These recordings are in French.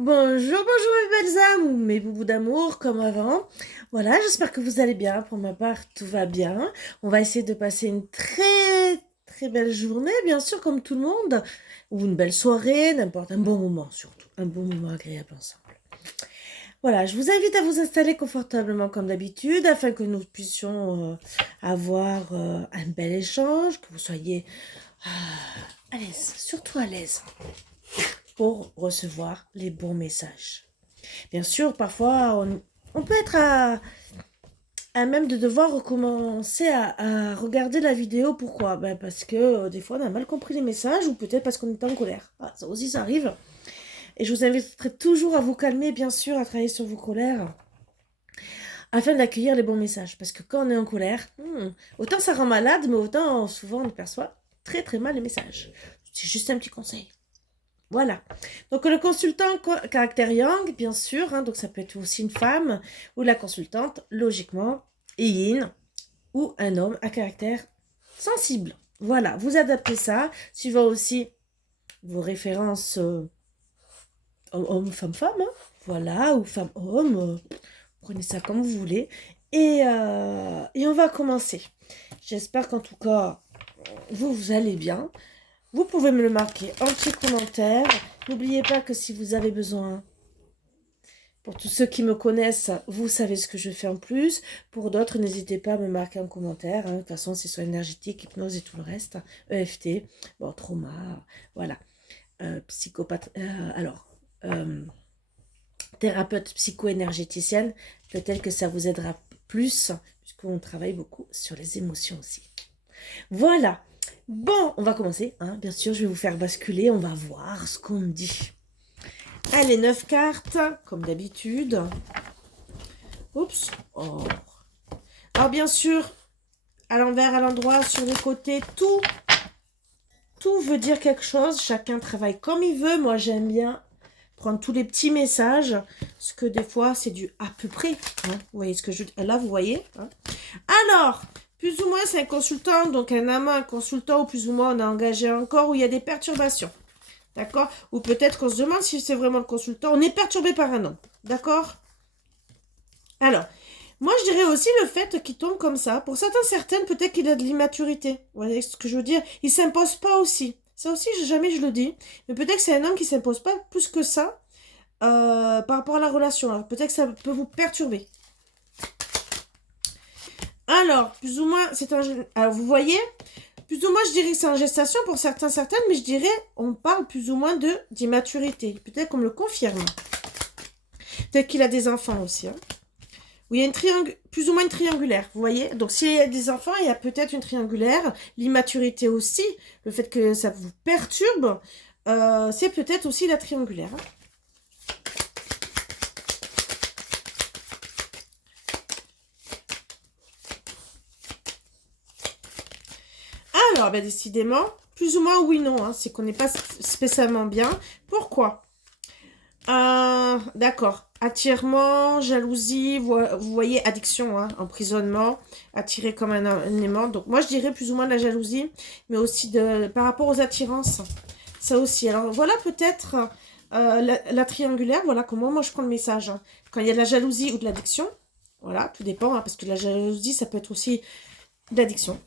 Bonjour, bonjour mes belles âmes ou mes boubous d'amour comme avant. Voilà, j'espère que vous allez bien. Pour ma part, tout va bien. On va essayer de passer une très très belle journée, bien sûr, comme tout le monde, ou une belle soirée, n'importe, un bon moment surtout, un bon moment agréable ensemble. Voilà, je vous invite à vous installer confortablement comme d'habitude afin que nous puissions avoir un bel échange, que vous soyez à l'aise, surtout à l'aise pour recevoir les bons messages. Bien sûr, parfois, on peut être à même de devoir recommencer à regarder la vidéo. Pourquoi? Ben parce que des fois, on a mal compris les messages ou peut-être parce qu'on est en colère. Ah, ça aussi, ça arrive. Et je vous inviterai toujours à vous calmer, bien sûr, à travailler sur vos colères afin d'accueillir les bons messages. Parce que quand on est en colère, autant ça rend malade, mais autant souvent on perçoit très très mal les messages. C'est juste un petit conseil. Voilà. Donc le consultant caractère Yang, bien sûr, hein, donc ça peut être aussi une femme, ou la consultante, logiquement, Yin, ou un homme à caractère sensible. Voilà, vous adaptez ça, suivant aussi vos références homme, femme, femme, hein, voilà, ou femme, homme, prenez ça comme vous voulez. Et on va commencer. J'espère qu'en tout cas, vous allez bien. Vous pouvez me le marquer en petit commentaire. N'oubliez pas que si vous avez besoin, pour tous ceux qui me connaissent, vous savez ce que je fais en plus. Pour d'autres, n'hésitez pas à me marquer en commentaire. Hein. De toute façon, c'est soit énergétique, hypnose et tout le reste. EFT, bon, trauma, voilà. Psychopathe, euh, thérapeute psycho-énergéticienne, peut-être que ça vous aidera plus, puisqu'on travaille beaucoup sur les émotions aussi. Voilà. Bon, on va commencer. Hein. Bien sûr, je vais vous faire basculer. On va voir ce qu'on me dit. Allez, 9 cartes, comme d'habitude. Oups. Oh. Alors, bien sûr, à l'envers, à l'endroit, sur les côtés, tout veut dire quelque chose. Chacun travaille comme il veut. Moi, j'aime bien prendre tous les petits messages, parce que des fois, c'est du à peu près. Hein. Vous voyez ce que je... Là, vous voyez. Hein. Alors, plus ou moins, c'est un consultant, donc un amant, un consultant, ou plus ou moins, on a engagé encore, où il y a des perturbations. D'accord? Ou peut-être qu'on se demande si c'est vraiment le consultant. On est perturbé par un homme. D'accord? Alors, moi, je dirais aussi le fait qu'il tombe comme ça. Pour certaines, peut-être qu'il a de l'immaturité. Vous voyez ce que je veux dire? Il s'impose pas aussi. Ça aussi, jamais je le dis. Mais peut-être que c'est un homme qui s'impose pas plus que ça par rapport à la relation. Alors, peut-être que ça peut vous perturber. Alors, plus ou moins, c'est un... Alors, vous voyez, plus ou moins, je dirais que c'est en gestation pour certaines, mais je dirais, on parle plus ou moins d'immaturité. Peut-être qu'on me le confirme. Peut-être qu'il a des enfants aussi. Hein. Où il y a une plus ou moins une triangulaire, vous voyez. Donc, s'il y a des enfants, il y a peut-être une triangulaire. L'immaturité aussi, le fait que ça vous perturbe, c'est peut-être aussi la triangulaire. Hein. Alors, ben, décidément, plus ou moins oui, non. Hein, c'est qu'on n'est pas spécialement bien. Pourquoi? D'accord. Attirement, jalousie, vous voyez, addiction, hein, emprisonnement, attiré comme un aimant. Donc, moi, je dirais plus ou moins de la jalousie, mais aussi par rapport aux attirances. Ça aussi. Alors, voilà peut-être la triangulaire. Voilà comment moi je prends le message. Hein. Quand il y a de la jalousie ou de l'addiction, voilà, tout dépend, hein, parce que la jalousie, ça peut être aussi de l'addiction,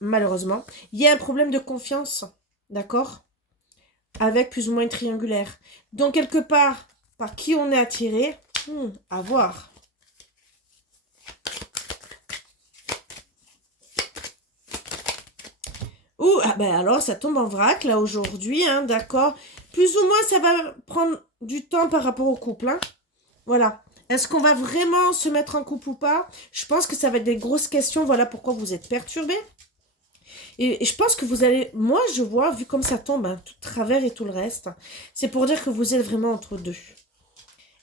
malheureusement. Il y a un problème de confiance, d'accord? Avec plus ou moins une triangulaire. Donc, quelque part, par qui on est attiré, à voir. Ouh, ah ben alors, ça tombe en vrac, là, aujourd'hui, hein, d'accord. Plus ou moins, ça va prendre du temps par rapport au couple, hein. Voilà. Est-ce qu'on va vraiment se mettre en couple ou pas? Je pense que ça va être des grosses questions, voilà pourquoi vous êtes perturbés. Et je pense que vous allez... Moi, je vois, vu comme ça tombe, hein, tout travers et tout le reste, c'est pour dire que vous êtes vraiment entre deux.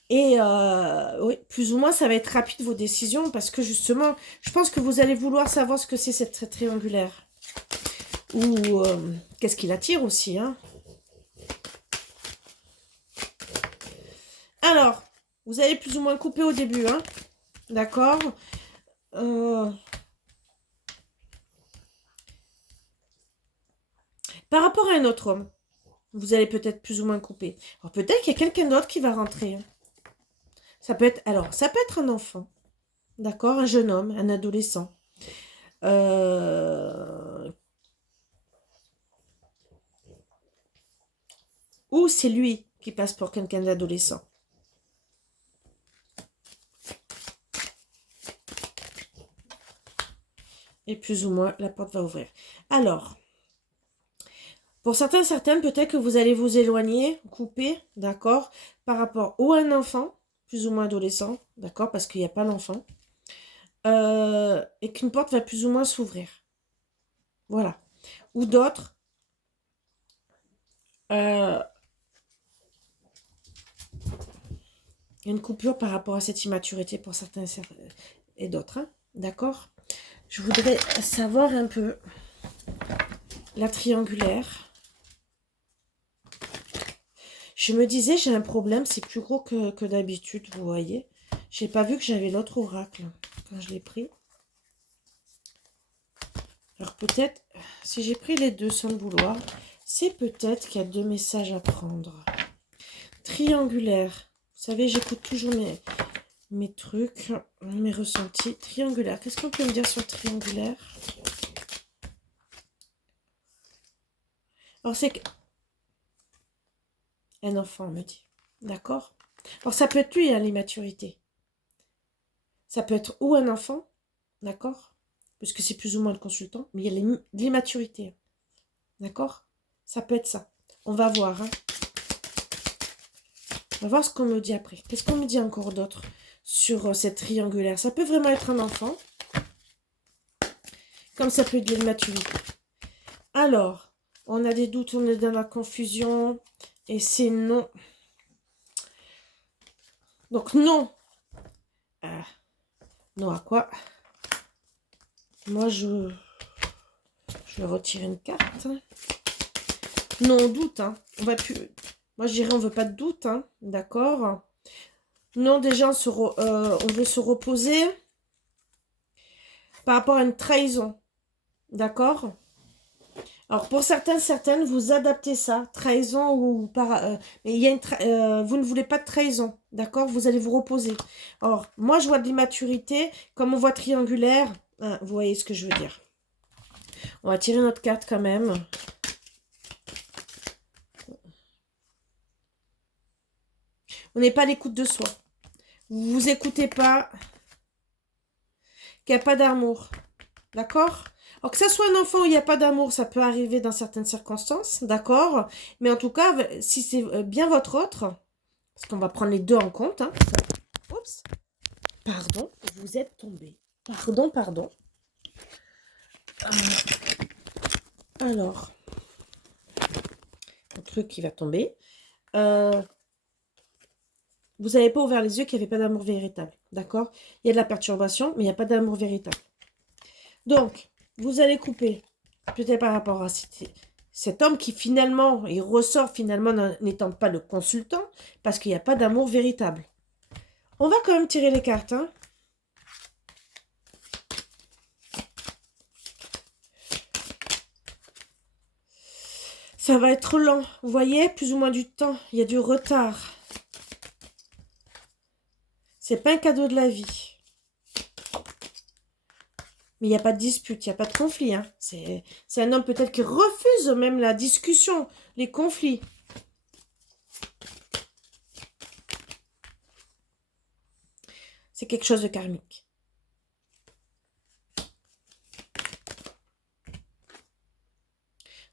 Et oui, plus ou moins, ça va être rapide vos décisions parce que justement, je pense que vous allez vouloir savoir ce que c'est cette triangulaire. Ou qu'est-ce qui l'attire aussi. Hein. Alors, vous allez plus ou moins couper au début. Hein. D'accord Par rapport à un autre homme. vous allez peut-être plus ou moins couper. Alors peut-être qu'il y a quelqu'un d'autre qui va rentrer. Ça peut être, alors, ça peut être un enfant, d'accord, un jeune homme, un adolescent. Ou c'est lui qui passe pour quelqu'un d'adolescent. Et plus ou moins, la porte va ouvrir. Alors, pour certains, certaines, peut-être que vous allez vous éloigner, couper, d'accord, par rapport ou à un enfant, plus ou moins adolescent, d'accord, parce qu'il n'y a pas d'enfant, et qu'une porte va plus ou moins s'ouvrir. Voilà. Ou d'autres, il y a une coupure par rapport à cette immaturité pour certains et d'autres, hein, d'accord. Je voudrais savoir un peu la triangulaire. Je me disais, j'ai un problème, c'est plus gros que d'habitude, vous voyez. J'ai pas vu que j'avais l'autre oracle quand je l'ai pris. Alors peut-être, si j'ai pris les deux sans le vouloir, c'est peut-être qu'il y a deux messages à prendre. Triangulaire. Vous savez, j'écoute toujours mes trucs, mes ressentis. Triangulaire. Qu'est-ce qu'on peut me dire sur triangulaire? Alors c'est un enfant, on me dit. D'accord? Alors ça peut être lui, hein, l'immaturité. Ça peut être ou un enfant, d'accord? Puisque c'est plus ou moins le consultant, mais il y a l'immaturité. D'accord? Ça peut être ça. On va voir. Hein. On va voir ce qu'on me dit après. Qu'est-ce qu'on me dit encore d'autre sur cette triangulaire? Ça peut vraiment être un enfant. Comme ça peut être de l'immaturité. Alors, on a des doutes, on est dans la confusion. Et c'est non. Donc non. Non à quoi? Moi, je vais retirer une carte. Non, on doute. Hein. On va plus... Moi, je dirais on veut pas de doute. Hein. D'accord? Non, déjà, on veut se reposer par rapport à une trahison. D'accord? Alors, pour certains, certaines, vous adaptez ça. Trahison ou... mais il y a vous ne voulez pas de trahison. D'accord? Vous allez vous reposer. Alors, moi, je vois de l'immaturité. Comme on voit triangulaire, hein, vous voyez ce que je veux dire. On va tirer notre carte quand même. On n'est pas à l'écoute de soi. Vous vous écoutez pas. Qu'il n'y a pas d'amour. D'accord? Alors que ça soit un enfant où il n'y a pas d'amour, ça peut arriver dans certaines circonstances. D'accord? Mais en tout cas, si c'est bien votre autre, parce qu'on va prendre les deux en compte. Hein. Oups. Pardon, vous êtes tombé. Pardon, pardon. Alors, le truc qui va tomber. Vous n'avez pas ouvert les yeux qu'il n'y avait pas d'amour véritable. D'accord? Il y a de la perturbation, mais il n'y a pas d'amour véritable. Donc, vous allez couper. Peut-être par rapport à cet homme qui finalement, il ressort finalement n'étant pas le consultant, parce qu'il n'y a pas d'amour véritable. On va quand même tirer les cartes. Hein. Ça va être lent. Vous voyez, plus ou moins du temps. Il y a du retard. C'est pas un cadeau de la vie. Mais il n'y a pas de dispute, il n'y a pas de conflit. Hein. C'est un homme peut-être qui refuse même la discussion, les conflits. C'est quelque chose de karmique.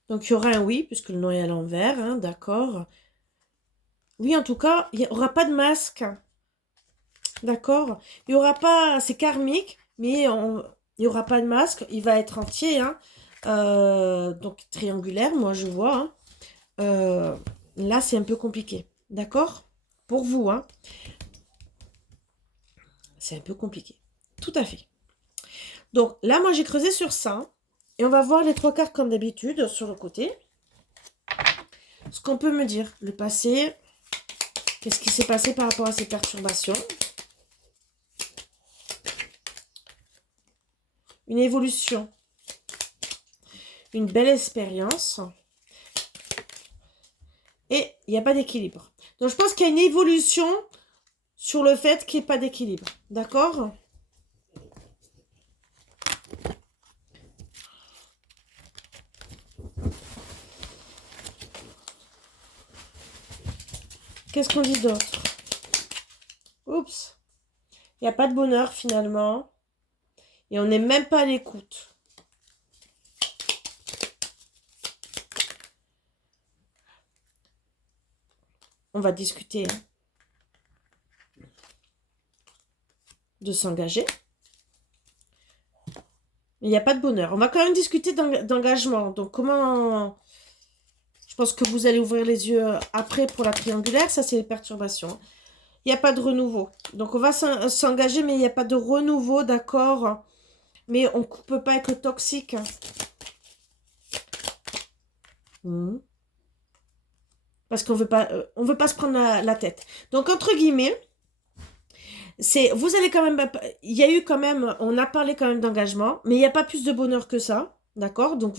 Donc, il y aura un oui, puisque le nom est à l'envers, hein, d'accord. Oui, en tout cas, il n'y aura pas de masque. D'accord? Il n'y aura pas... C'est karmique, mais il n'y aura pas de masque. Il va être entier, hein. Donc, triangulaire, moi, je vois. Hein. Là, c'est un peu compliqué. D'accord? Pour vous, hein. C'est un peu compliqué. Tout à fait. Donc, là, moi, j'ai creusé sur ça. Et on va voir les trois cartes comme d'habitude sur le côté. Ce qu'on peut me dire. Le passé. Qu'est-ce qui s'est passé par rapport à ces perturbations? Une évolution. Une belle expérience. il n'y a pas d'équilibre. Donc, je pense qu'il y a une évolution sur le fait qu'il n'y ait pas d'équilibre. D'accord? Qu'est-ce qu'on dit d'autre? Oups. Il n'y a pas de bonheur finalement. Et on n'est même pas à l'écoute. On va discuter de s'engager. Mais il n'y a pas de bonheur. On va quand même discuter d'engagement. Donc comment... Je pense que vous allez ouvrir les yeux après pour la triangulaire. Ça, c'est les perturbations. Il n'y a pas de renouveau. Donc, on va s'engager, mais il n'y a pas de renouveau, d'accord? Mais on ne peut pas être toxique. Parce qu'on veut pas se prendre la tête. Donc, entre guillemets, vous allez quand même... Il y a eu quand même... On a parlé quand même d'engagement, mais il n'y a pas plus de bonheur que ça. D'accord? Donc,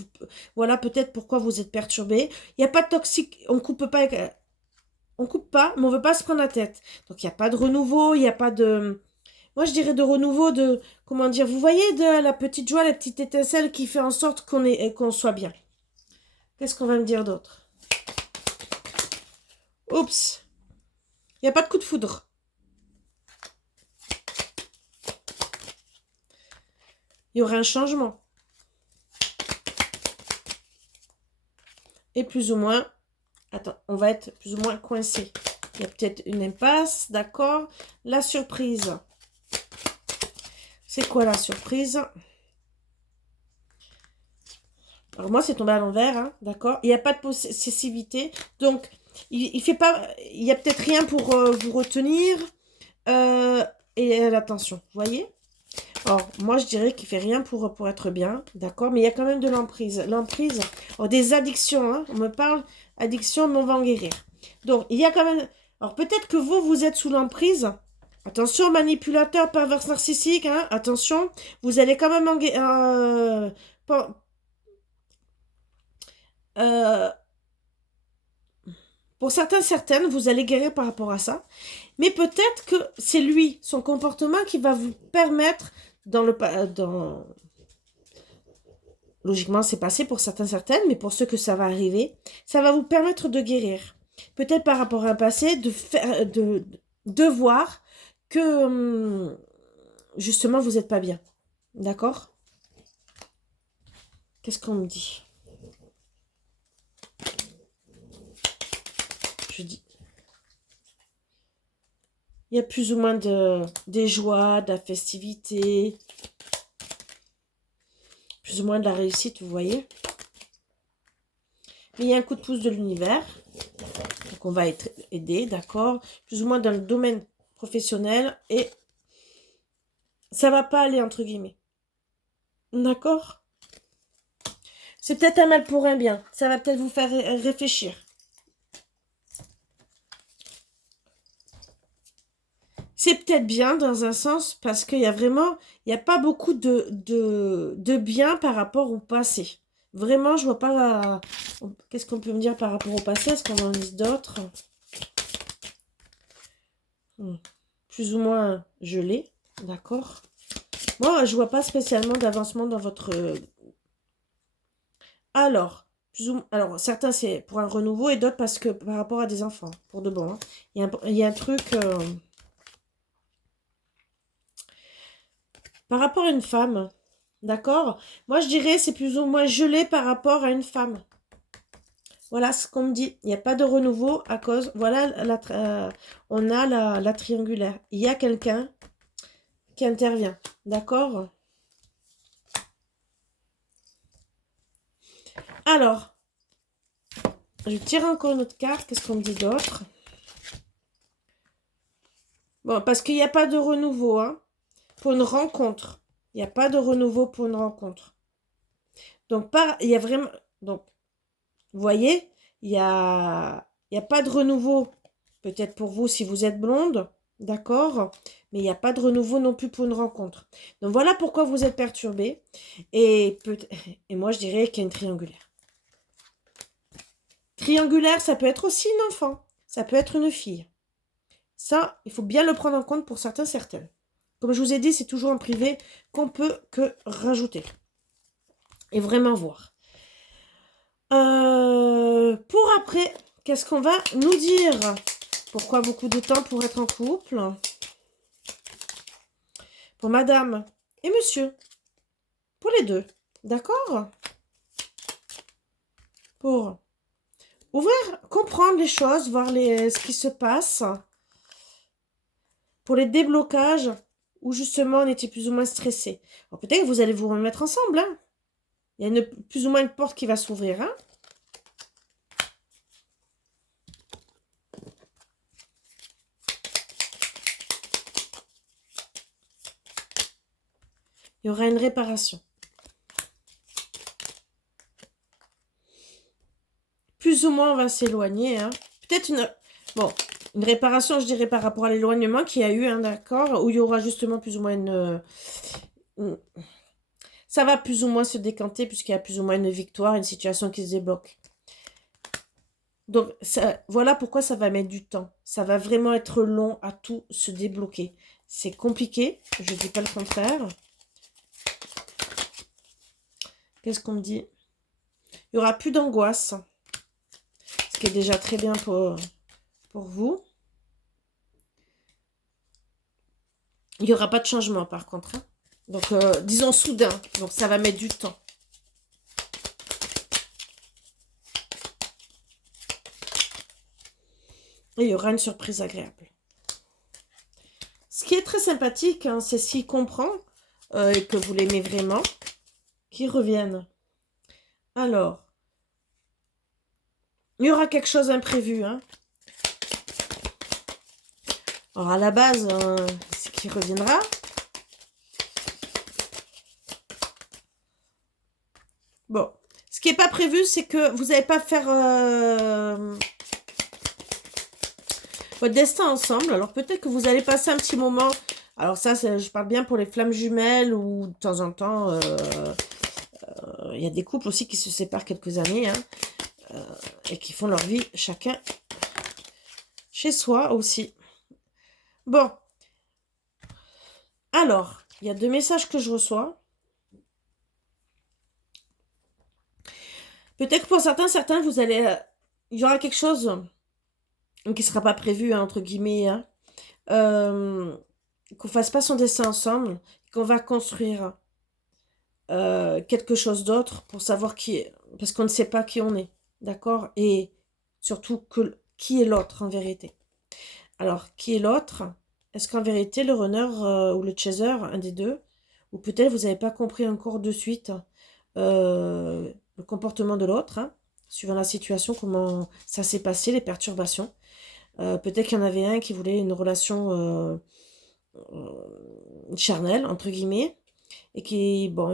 voilà peut-être pourquoi vous êtes perturbé. Il n'y a pas de toxique. On coupe pas... On coupe pas, mais on veut pas se prendre la tête. Donc, il n'y a pas de renouveau, il n'y a pas de... Moi, je dirais de renouveau, de... Comment dire? Vous voyez de la petite joie, la petite étincelle qui fait en sorte qu'on soit bien. Qu'est-ce qu'on va me dire d'autre? Oups. Il n'y a pas de coup de foudre. Il y aura un changement. Et plus ou moins... Attends, on va être plus ou moins coincé. Il y a peut-être une impasse, d'accord? La surprise. C'est quoi la surprise? Alors moi, c'est tombé à l'envers, hein, d'accord? Il n'y a pas de possessivité. Donc, il fait pas... Il y a peut-être rien pour vous retenir. Et l'attention, vous voyez? Alors, moi, je dirais qu'il fait rien pour être bien, d'accord? Mais il y a quand même de l'emprise. L'emprise, des addictions, hein? On me parle addiction, mais on va en guérir. Donc, il y a quand même... Alors, peut-être que vous êtes sous l'emprise. Attention, manipulateur, pervers narcissique, hein? Attention, vous allez quand même en guérir... pour certaines, vous allez guérir par rapport à ça. Mais peut-être que c'est lui, son comportement, qui va vous permettre logiquement, c'est passé pour certaines, mais pour ceux que ça va arriver, ça va vous permettre de guérir. Peut-être par rapport à un passé, de voir que, justement, vous n'êtes pas bien. D'accord? Qu'est-ce qu'on me dit? Je dis... Il y a plus ou moins des joies, de la festivité, plus ou moins de la réussite, vous voyez. Mais il y a un coup de pouce de l'univers. Donc, on va être aidé, d'accord? Plus ou moins dans le domaine professionnel. Et ça va pas aller, entre guillemets. D'accord? C'est peut-être un mal pour un bien. Ça va peut-être vous faire réfléchir. C'est peut-être bien dans un sens parce qu'il y a vraiment... Il n'y a pas beaucoup de bien par rapport au passé. Vraiment, je vois pas... Qu'est-ce qu'on peut me dire par rapport au passé? Est-ce qu'on en dit d'autres? Plus ou moins gelé, d'accord? Moi, je vois pas spécialement d'avancement dans votre... Alors, certains c'est pour un renouveau et d'autres parce que par rapport à des enfants, pour de bon. Hein. Il y a un truc... Par rapport à une femme, d'accord? Moi, je dirais c'est plus ou moins gelé par rapport à une femme. Voilà ce qu'on me dit. Il n'y a pas de renouveau à cause... Voilà, on a la triangulaire. Il y a quelqu'un qui intervient. D'accord? Alors, je tire encore une autre carte. Qu'est-ce qu'on me dit d'autre? Bon, parce qu'il n'y a pas de renouveau, hein, pour une rencontre. Il n'y a pas de renouveau pour une rencontre. Donc, il y a vraiment... Donc, vous voyez, il y a pas de renouveau, peut-être pour vous si vous êtes blonde, d'accord? Mais il n'y a pas de renouveau non plus pour une rencontre. Donc, voilà pourquoi vous êtes perturbé. Et moi, je dirais qu'il y a une triangulaire. Triangulaire, ça peut être aussi une enfant. Ça peut être une fille. Ça, il faut bien le prendre en compte pour certains, certaines. Comme je vous ai dit, c'est toujours en privé qu'on peut que rajouter. Et vraiment voir. Pour après, qu'est-ce qu'on va nous dire? Pourquoi beaucoup de temps pour être en couple? Pour madame et monsieur. Pour les deux. D'accord? Pour ouvrir, comprendre les choses, voir ce qui se passe. Pour les déblocages, où justement on était plus ou moins stressé. Peut-être que vous allez vous remettre ensemble. Hein. Il y a plus ou moins une porte qui va s'ouvrir. Hein. Il y aura une réparation. Plus ou moins on va s'éloigner. Hein. Peut-être une réparation, je dirais, par rapport à l'éloignement qu'il y a eu, hein, d'accord, où il y aura justement plus ou moins une... Ça va plus ou moins se décanter puisqu'il y a plus ou moins une victoire, une situation qui se débloque. Donc, voilà pourquoi ça va mettre du temps. Ça va vraiment être long à tout se débloquer. C'est compliqué, je ne dis pas le contraire. Qu'est-ce qu'on me dit? Il n'y aura plus d'angoisse. Ce qui est déjà très bien pour vous. Il n'y aura pas de changement par contre. Hein. Donc, disons soudain. Donc, ça va mettre du temps. Et il y aura une surprise agréable. Ce qui est très sympathique, hein, c'est s'il comprend et que vous l'aimez vraiment, qu'il revienne. Alors, il y aura quelque chose d'imprévu. Hein. Alors, à la base, c'est qu'il reviendra. Bon, ce qui n'est pas prévu, c'est que vous n'allez pas faire votre destin ensemble. Alors, peut-être que vous allez passer un petit moment. Alors ça, je parle bien pour les flammes jumelles ou de temps en temps, il y a des couples aussi qui se séparent quelques années hein, et qui font leur vie chacun chez soi aussi. Bon. Alors, il y a 2 messages que je reçois. Peut-être que pour certains, vous allez... il y aura quelque chose qui ne sera pas prévu, hein, entre guillemets. Hein, qu'on fasse pas son destin ensemble, qu'on va construire quelque chose d'autre pour savoir qui est... Parce qu'on ne sait pas qui on est, d'accord? Et surtout, qui est l'autre en vérité? Alors, qui est l'autre? Est-ce qu'en vérité, le runner ou le chaser, un des deux, ou peut-être vous n'avez pas compris encore de suite le comportement de l'autre, hein, suivant la situation, comment ça s'est passé, les perturbations. Peut-être qu'il y en avait un qui voulait une relation charnelle, entre guillemets, et qui, bon,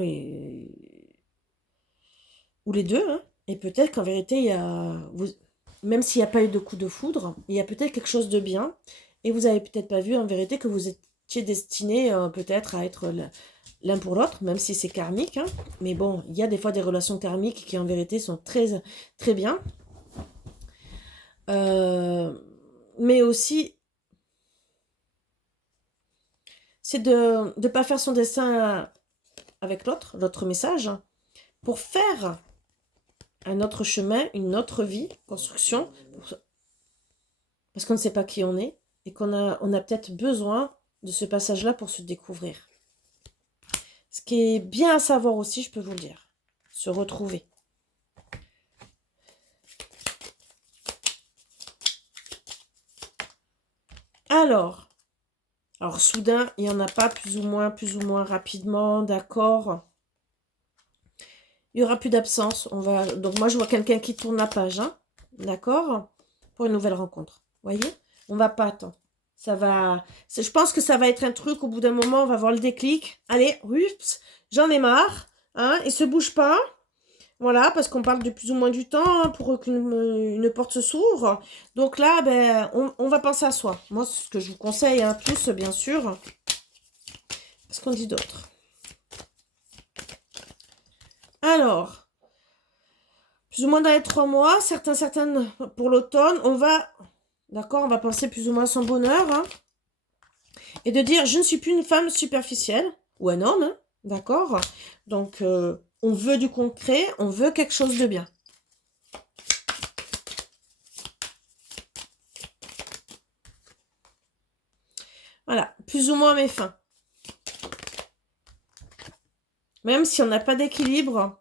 ou les deux, hein, et peut-être qu'en vérité, il y a, même s'il n'y a pas eu de coup de foudre, il y a peut-être quelque chose de bien, et vous avez peut-être pas vu en vérité que vous étiez destiné peut-être à être l'un pour l'autre, même si c'est karmique, hein. Mais bon, il y a des fois des relations karmiques qui en vérité sont très, très bien. Mais aussi, c'est de ne pas faire son destin avec l'autre message, hein, pour faire un autre chemin, une autre vie, construction, parce qu'on ne sait pas qui on est, et on a peut-être besoin de ce passage-là pour se découvrir. Ce qui est bien à savoir aussi, je peux vous le dire, se retrouver. Alors soudain, il n'y en a pas plus ou moins rapidement, d'accord. Il n'y aura plus d'absence. Donc moi, je vois quelqu'un qui tourne la page, hein, d'accord, pour une nouvelle rencontre. Vous voyez, on va pas attendre. Je pense que ça va être un truc, au bout d'un moment, on va voir le déclic. Allez, oups, j'en ai marre, hein, et se bouge pas. Voilà, parce qu'on parle de plus ou moins du temps hein, pour qu'une porte se s'ouvre. Donc là, ben, on va penser à soi. Moi, c'est ce que je vous conseille, hein, tous, bien sûr. Qu'est-ce qu'on dit d'autre? Alors, Plus ou moins dans les 3 mois, certaines pour l'automne, on va, d'accord, on va penser plus ou moins à son bonheur, hein, et de dire, je ne suis plus une femme superficielle, ou un homme, hein, d'accord. Donc, on veut du concret, on veut quelque chose de bien. Voilà, plus ou moins mes fins. Même si on n'a pas d'équilibre,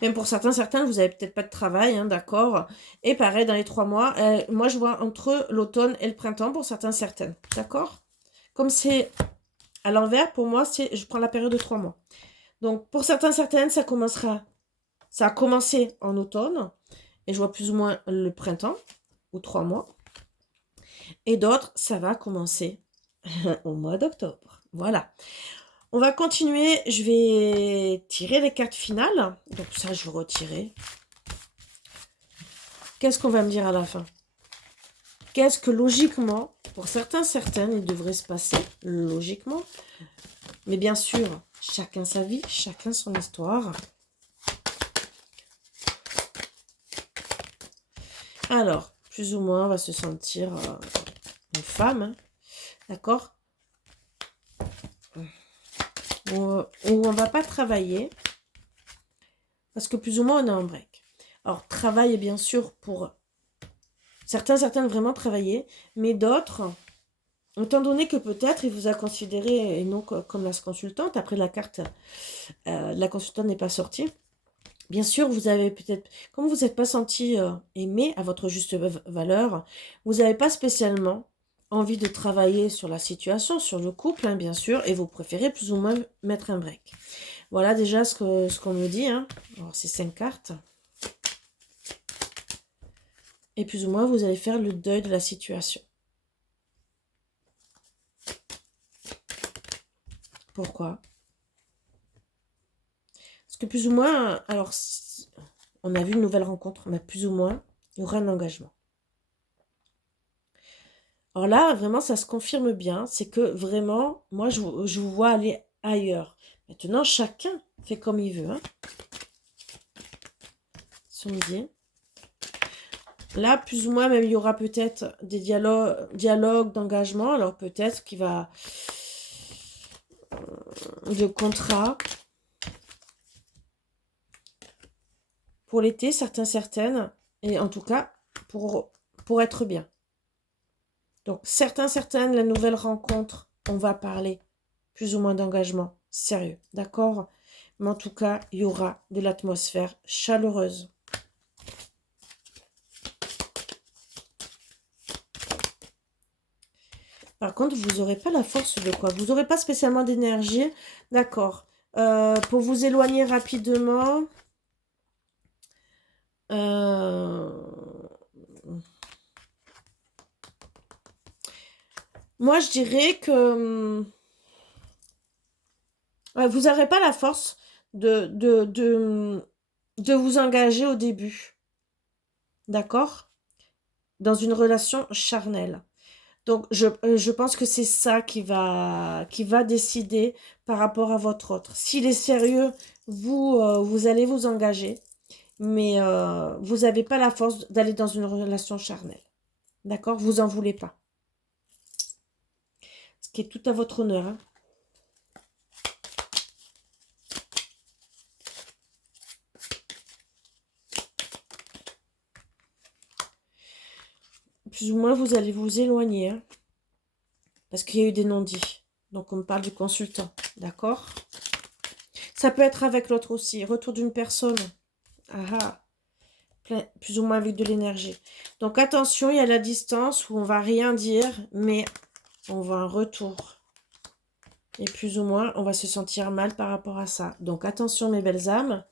même pour certains, vous n'avez peut-être pas de travail, hein, d'accord. Et pareil, dans les 3 mois, moi je vois entre l'automne et le printemps pour certaines, d'accord. Comme c'est à l'envers, pour moi, je prends la période de 3 mois. Donc pour certaines, ça a commencé en automne, et je vois plus ou moins le printemps, ou 3 mois. Et d'autres, ça va commencer au mois d'octobre. Voilà. On va continuer. Je vais tirer les cartes finales. Donc ça, je vais retirer. Qu'est-ce qu'on va me dire à la fin? Qu'est-ce que logiquement, pour certaines, il devrait se passer logiquement. Mais bien sûr, chacun sa vie, chacun son histoire. Alors, plus ou moins, on va se sentir une femme. Hein, d'accord? Où on va pas travailler. Parce que plus ou moins, on est en break. Alors, travail est bien sûr pour certaines vraiment travailler, mais d'autres, étant donné que peut-être il vous a considéré, et non comme la consultante, après la carte, la consultante n'est pas sortie, bien sûr, vous avez peut-être, comme vous n'êtes pas senti aimé à votre juste valeur, vous n'avez pas spécialement envie de travailler sur la situation, sur le couple, hein, bien sûr, et vous préférez plus ou moins mettre un break. Voilà déjà ce qu'on me dit. Hein. Alors, c'est 5 cartes. Et plus ou moins, vous allez faire le deuil de la situation. Pourquoi? Parce que plus ou moins, alors, on a vu une nouvelle rencontre, mais plus ou moins, il y aura un engagement. Alors là, vraiment, ça se confirme bien. C'est que vraiment, moi, je vous vois aller ailleurs. Maintenant, chacun fait comme il veut. Hein. Si on me dit. Là, plus ou moins, même, il y aura peut-être des dialogues d'engagement. Alors peut-être qu'il va... de contrat. Pour l'été, certaines. Et en tout cas, pour être bien. Donc, certaines, la nouvelle rencontre, on va parler plus ou moins d'engagement sérieux. D'accord? Mais en tout cas, il y aura de l'atmosphère chaleureuse. Par contre, vous n'aurez pas la force de quoi? Vous n'aurez pas spécialement d'énergie. D'accord. Pour vous éloigner rapidement. Moi, je dirais que vous n'aurez pas la force de vous engager au début. D'accord? Dans une relation charnelle. Donc, je pense que c'est ça qui va décider par rapport à votre autre. S'il est sérieux, vous allez vous engager, mais vous n'avez pas la force d'aller dans une relation charnelle. D'accord? Vous en voulez pas. Ce qui est tout à votre honneur. Hein. Plus ou moins, vous allez vous éloigner. Hein, parce qu'il y a eu des non-dits. Donc, on me parle du consultant. D'accord? Ça peut être avec l'autre aussi. Retour d'une personne. Ah ah. Plus ou moins avec de l'énergie. Donc, attention, il y a la distance où on va rien dire, mais on voit un retour. Et plus ou moins, on va se sentir mal par rapport à ça. Donc, attention, mes belles âmes.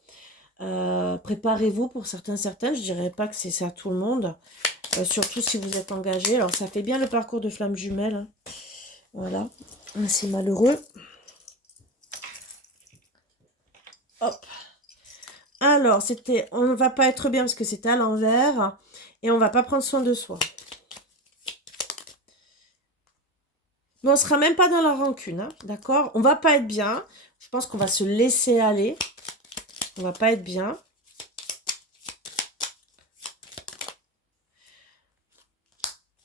Préparez-vous pour certaines. Je dirais pas que c'est ça à tout le monde. Surtout si vous êtes engagé. Alors, ça fait bien le parcours de flamme jumelle. Hein. Voilà. C'est malheureux. Hop. Alors, on ne va pas être bien parce que c'était à l'envers. Et on ne va pas prendre soin de soi. Mais on ne sera même pas dans la rancune. Hein, d'accord? On ne va pas être bien. Je pense qu'on va se laisser aller. On va pas être bien.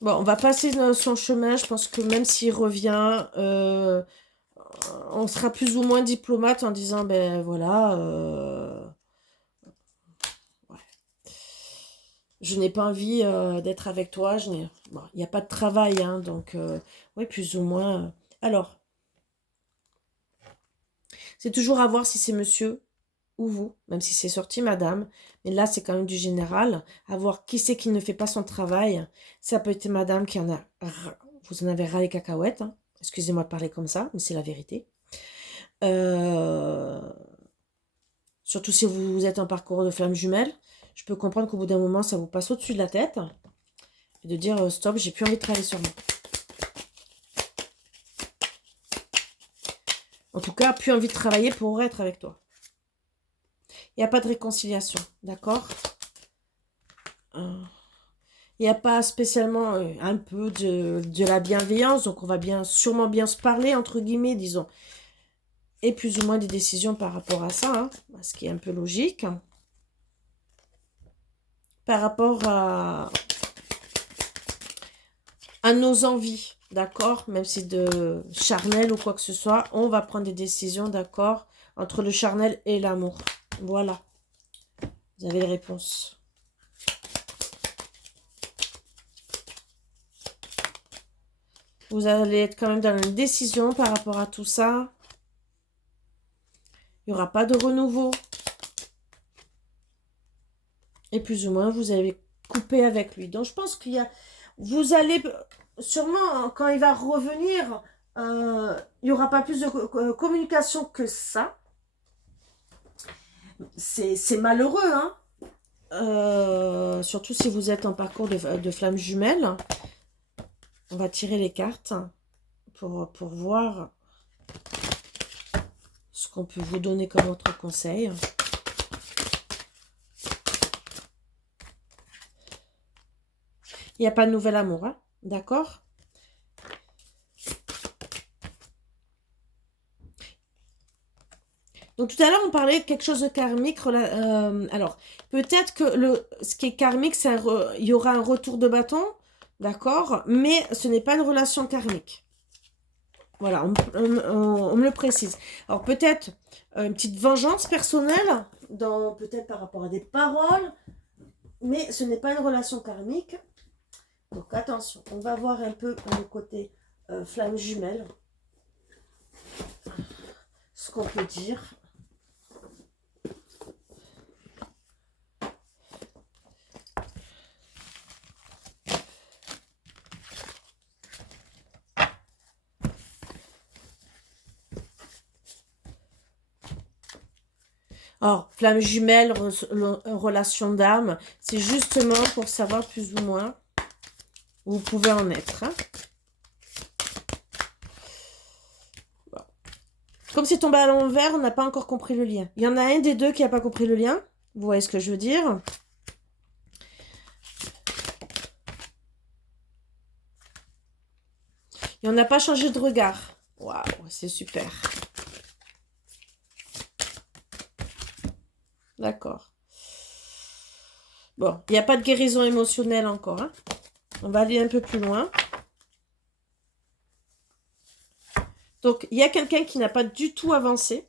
Bon, on va passer son chemin. Je pense que même s'il revient, on sera plus ou moins diplomate en disant, ben voilà, ouais, je n'ai pas envie d'être avec toi. Bon, il n'y a pas de travail, hein, donc oui, plus ou moins. Alors, c'est toujours à voir si c'est monsieur ou vous, même si c'est sorti madame, mais là c'est quand même du général, à voir qui c'est qui ne fait pas son travail. Ça peut être madame qui en a, vous en avez ras les cacahuètes, hein. Excusez-moi de parler comme ça, mais c'est la vérité. Euh, Surtout si vous êtes en parcours de flamme jumelle, je peux comprendre qu'au bout d'un moment ça vous passe au-dessus de la tête, et de dire stop, j'ai plus envie de travailler sur moi. En tout cas, plus envie de travailler pour être avec toi. Il n'y a pas de réconciliation, d'accord? Il n'y a pas spécialement un peu de la bienveillance, donc on va sûrement bien se parler, entre guillemets, disons. Et plus ou moins des décisions par rapport à ça, hein, ce qui est un peu logique. Par rapport à nos envies, d'accord? Même si de charnel ou quoi que ce soit, on va prendre des décisions, d'accord? Entre le charnel et l'amour. Voilà. Vous avez les réponses. Vous allez être quand même dans une décision par rapport à tout ça. Il n'y aura pas de renouveau. Et plus ou moins, vous allez couper avec lui. Donc, je pense qu'il y a... Vous allez... Sûrement, quand il va revenir, il n'y aura pas plus de communication que ça. C'est malheureux, hein. Surtout si vous êtes en parcours de flamme jumelle. On va tirer les cartes pour voir ce qu'on peut vous donner comme autre conseil. Il n'y a pas de nouvel amour, hein, d'accord? Donc tout à l'heure, on parlait de quelque chose de karmique. Alors, peut-être que ce qui est karmique, il y aura un retour de bâton, d'accord? Mais ce n'est pas une relation karmique. Voilà, on me le précise. Alors peut-être une petite vengeance personnelle, peut-être par rapport à des paroles, mais ce n'est pas une relation karmique. Donc attention, on va voir un peu le côté flamme jumelle, ce qu'on peut dire. Or, flamme jumelle, relation d'âme, c'est justement pour savoir plus ou moins où vous pouvez en être. Hein. Bon. Comme c'est tombé à l'envers, on n'a pas encore compris le lien. Il y en a un des deux qui n'a pas compris le lien. Vous voyez ce que je veux dire? Et on n'a pas changé de regard. Waouh, c'est super. D'accord. Bon, il n'y a pas de guérison émotionnelle encore. Hein. On va aller un peu plus loin. Donc, il y a quelqu'un qui n'a pas du tout avancé.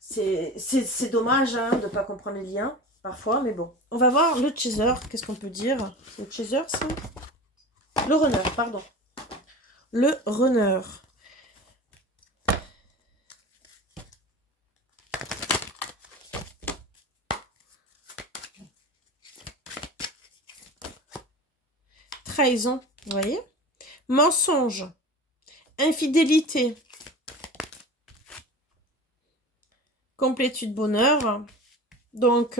C'est dommage hein, de ne pas comprendre les liens, parfois, mais bon. On va voir le chaser. Qu'est-ce qu'on peut dire? Le chaser, ça? Le runner, pardon. Le runner. Trahison, vous voyez? Mensonge. Infidélité. Complétude bonheur. Donc,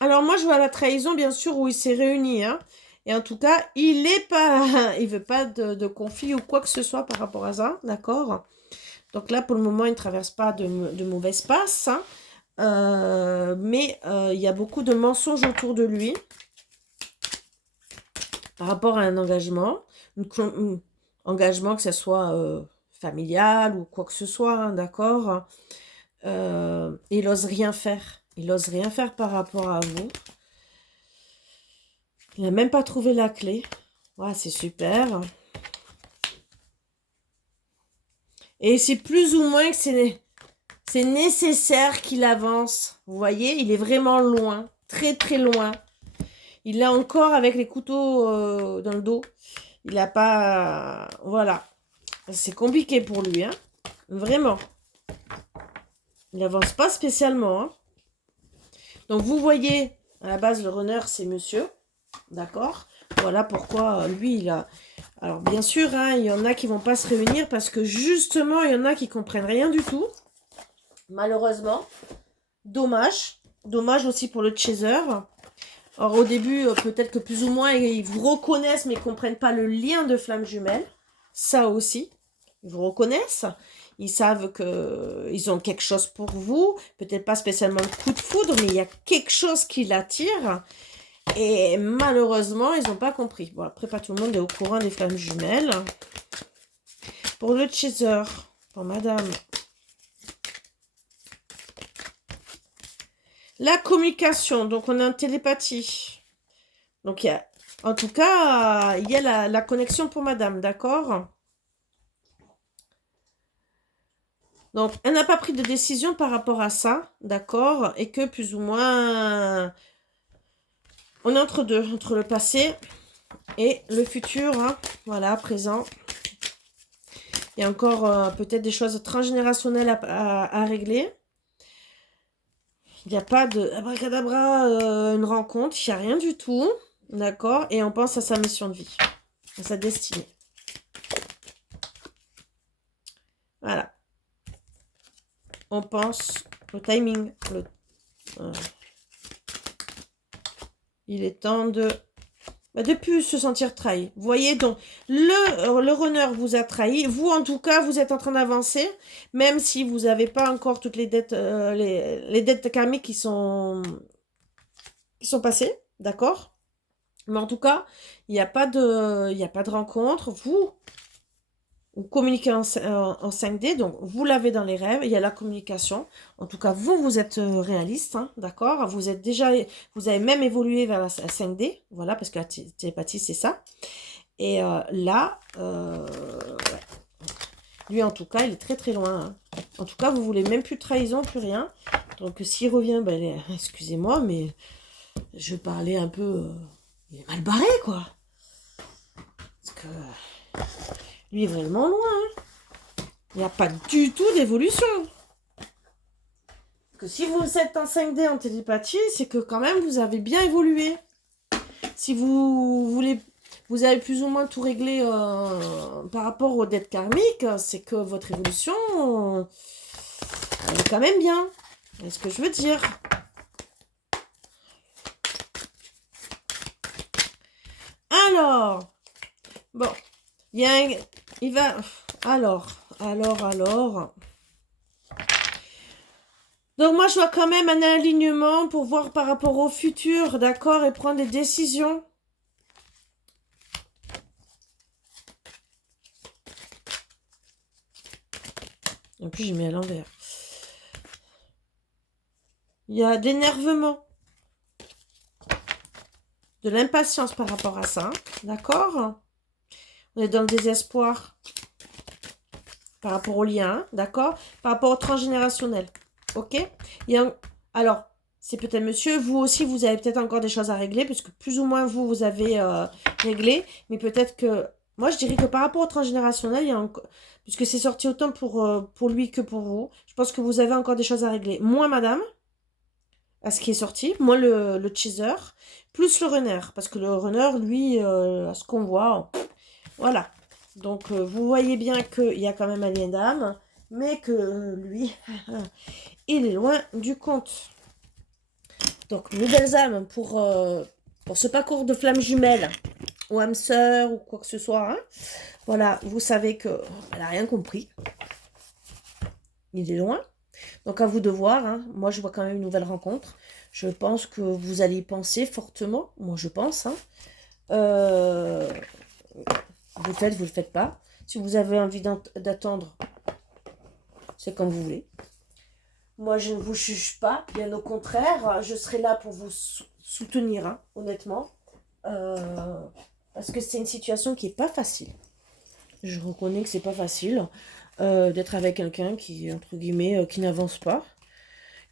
alors moi je vois la trahison bien sûr où il s'est réuni. Hein. Et en tout cas, il veut pas de conflit ou quoi que ce soit par rapport à ça. D'accord? Donc là, pour le moment, il ne traverse pas de mauvaises passes. Hein. mais il y a beaucoup de mensonges autour de lui par rapport à un engagement. Un engagement, que ce soit familial ou quoi que ce soit, hein, d'accord. Il n'ose rien faire. Il n'ose rien faire par rapport à vous. Il n'a même pas trouvé la clé. Ouais, c'est super. Et c'est plus ou moins que c'est nécessaire qu'il avance. Vous voyez, il est vraiment loin. Très, très loin. Il est encore avec les couteaux dans le dos. Il n'a pas... Voilà. C'est compliqué pour lui, hein. Vraiment. Il n'avance pas spécialement, hein. Donc, vous voyez, à la base, le runner, c'est monsieur. D'accord? Voilà pourquoi lui, il a... Alors, bien sûr, hein, il y en a qui vont pas se réunir parce que, justement, il y en a qui comprennent rien du tout. Malheureusement. Dommage. Dommage aussi pour le chaser. Alors, au début, peut-être que plus ou moins, ils vous reconnaissent, mais ils ne comprennent pas le lien de flamme jumelle. Ça aussi. Ils vous reconnaissent. Ils savent qu'ils ont quelque chose pour vous. Peut-être pas spécialement le coup de foudre, mais il y a quelque chose qui l'attire. Et malheureusement, ils n'ont pas compris. Bon, après, pas tout le monde est au courant des flammes jumelles. Pour le chaser, pour madame. La communication, donc on a une télépathie. Donc, il y a, en tout cas, il y a la connexion pour madame, d'accord? Donc, elle n'a pas pris de décision par rapport à ça, d'accord? Et que plus ou moins, on est entre deux, entre le passé et le futur, hein, voilà, présent. Il y a encore peut-être des choses transgénérationnelles à régler. Il n'y a pas de abracadabra, une rencontre, il n'y a rien du tout, d'accord? Et on pense à sa mission de vie, à sa destinée. Voilà. On pense au timing. Il est temps de plus se sentir trahi. Vous voyez, donc, le runner vous a trahi. Vous, en tout cas, vous êtes en train d'avancer, même si vous n'avez pas encore toutes les dettes, les dettes karmiques qui sont passées, d'accord? Mais en tout cas, il n'y a pas de rencontre. Vous communiquez en 5D, donc vous l'avez dans les rêves, il y a la communication. En tout cas, vous êtes réaliste, hein, d'accord? Vous avez même évolué vers la 5D, voilà, parce que la télépathie, c'est ça. Et là, ouais. Lui, en tout cas, il est très très loin, hein. En tout cas, vous voulez même plus de trahison, plus rien. Donc, s'il revient, ben, excusez-moi, mais je vais parler un peu... il est mal barré, quoi. Parce que... lui est vraiment loin, hein. Il n'y a pas du tout d'évolution. Que si vous êtes en 5D en télépathie, c'est que quand même vous avez bien évolué. Si vous avez plus ou moins tout réglé par rapport aux dettes karmiques, c'est que votre évolution elle est quand même bien. C'est ce que je veux dire. Alors, bon, il va, alors. Donc moi, je vois quand même un alignement pour voir par rapport au futur, d'accord, et prendre des décisions. En plus, j'ai mis à l'envers. Il y a d'énervement. De l'impatience par rapport à ça, d'accord? On est dans le désespoir par rapport au lien, d'accord? Par rapport au transgénérationnel, ok? Alors, c'est peut-être monsieur, vous aussi, vous avez peut-être encore des choses à régler, puisque plus ou moins vous avez réglé, mais peut-être que... Moi, je dirais que par rapport au transgénérationnel, il y a encore... Puisque c'est sorti autant pour lui que pour vous, je pense que vous avez encore des choses à régler. Moi, madame, à ce qui est sorti, moi, le chaser, plus le runner, parce que le runner, lui, à ce qu'on voit, voilà. Donc, vous voyez bien qu'il y a quand même un lien d'âme, mais que lui, il est loin du compte. Donc, nouvelles âmes pour ce parcours de flamme jumelle, ou âme sœur, ou quoi que ce soit. Hein. Voilà, vous savez qu'elle n'a rien compris. Il est loin. Donc à vous de voir, hein. Moi je vois quand même une nouvelle rencontre. Je pense que vous allez y penser fortement. Moi je pense, hein. Euh, vous le faites pas. Si vous avez envie d'attendre, c'est comme vous voulez. Moi je ne vous juge pas, bien au contraire. Je serai là pour vous soutenir, hein, honnêtement. Euh, Parce que c'est une situation qui est pas facile. Je reconnais que c'est pas facile d'être avec quelqu'un qui, entre guillemets, qui n'avance pas,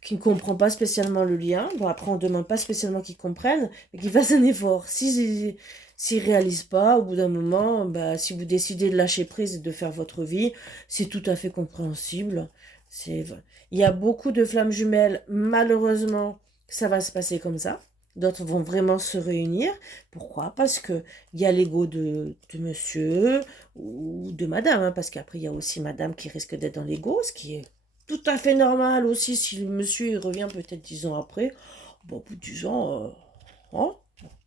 qui ne comprend pas spécialement le lien. Bon, après, on ne demande pas spécialement qu'il comprenne, mais qu'il fasse un effort. S'il ne réalise pas, au bout d'un moment, bah, si vous décidez de lâcher prise et de faire votre vie, c'est tout à fait compréhensible. C'est... Il y a beaucoup de flammes jumelles, malheureusement, ça va se passer comme ça. D'autres vont vraiment se réunir. Pourquoi? Parce que il y a l'ego de monsieur ou de madame, hein, parce qu'après, il y a aussi madame qui risque d'être dans l'ego, ce qui est tout à fait normal aussi si le monsieur il revient peut-être 10 ans après. Bon, au bout de 10 ans, hein,